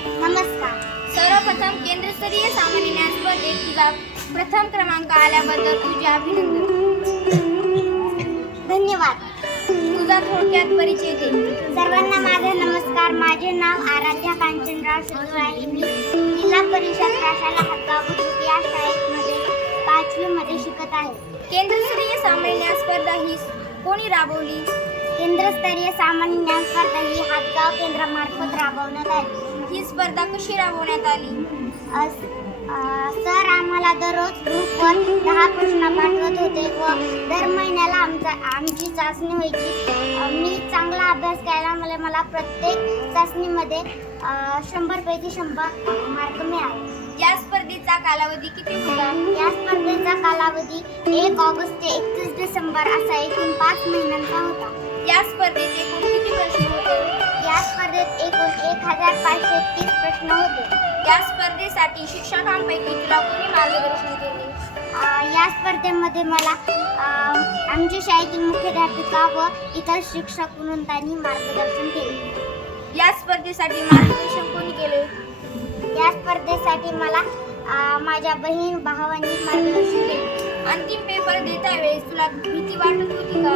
नमस्कार. सर्वप्रथम केंद्रस्तरीय सामान्य ज्ञान स्पर्धेत तुझा प्रथम क्रमांक आल्याबद्दल तुझे अभिनंदन. धन्यवाद. तुझा थोडक्यात परिचय दे. सर्वांना माझा नमस्कार. माझे नाव आराध्या कांचनराव सुरू आहे. मी जिल्हा परिषद शाळा हदगाव बुद्रुक या शाळेमध्ये 5वी मध्ये शिकत आहे. केंद्रस्तरीय सामान्य ज्ञान स्पर्धा ही कोणी राबवली? केंद्रस्तरीय सामान्य ज्ञान स्पर्धा ही हदगाव केंद्रामार्फत राबवण्यात आली. ही स्पर्धा कशी राबवण्यात आली? सर आम्हाला दररोज ग्रुपवर 10 प्रश्न पाठवत होते व दर महिन्याला आमची चाचणी व्हायची. मी चांगला अभ्यास केल्यामुळे मला प्रत्येक चाचणीमध्ये 100 पैकी 100 मार्क मिळाले. या स्पर्धेचा कालावधी किती होता? या स्पर्धेचा कालावधी 1 ऑगस्ट ते 31 डिसेंबर असा एकूण 5 महिन्यांचा होता. या स्पर्धेत एकूण किती प्रश्न होते? या स्पर्धेत एकूण 1530 प्रश्न होते. या स्पर्धेसाठी शिक्षकांपैकी तुला कोणी मार्गदर्शन केले? या स्पर्धेमध्ये मला आमच्या शाळेतील मुख्याध्यापिका व इतर शिक्षक म्हणून त्यांनी मार्गदर्शन केले. या स्पर्धेसाठी मार्गदर्शन कोणी केले? या स्पर्धेसाठी मला माझ्या बहीण भावांनी मार्गदर्शन केले. अंतिम पेपर देता वेळेस तुला भीती वाटत होती का?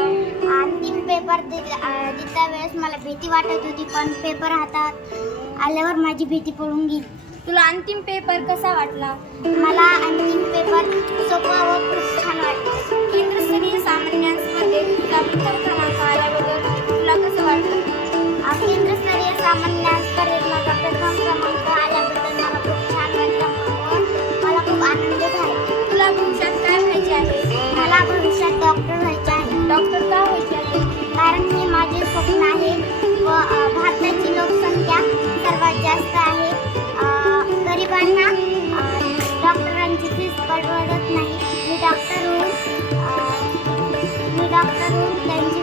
अंतिम पेपर देता वेळेस मला भीती वाटत होती, पण पेपर हातात आल्यावर माझी भीती पळून गेली. तुला अंतिम पेपर कसा वाटला? मला अंतिम पेपर सोपा व खूप छान वाटला. केंद्रस्तरीय सामान्य ज्ञान स्पर्धेत तुला प्रथम क्रमांक आल्याबद्दल तुला कसं वाटलं? केंद्रस्तरीय सामान्य ज्ञान स्पर्धेत माझा प्रथम क्रमांक आल्याबद्दल मला खूप छान वाटलं व मला खूप आनंद झाला. तुला भविष्यात काय व्हायचे आहे? मला भविष्यात डॉक्टर व्हायचे आहे. डॉक्टर का व्हायचे आहे? कारण हे माझे स्वप्न आहे व भारताची लोकसंख्या सर्वात जास्त आहे. गरिबांना डॉक्टरांची फीस परवडत नाही. मी डॉक्टर होऊन त्यांची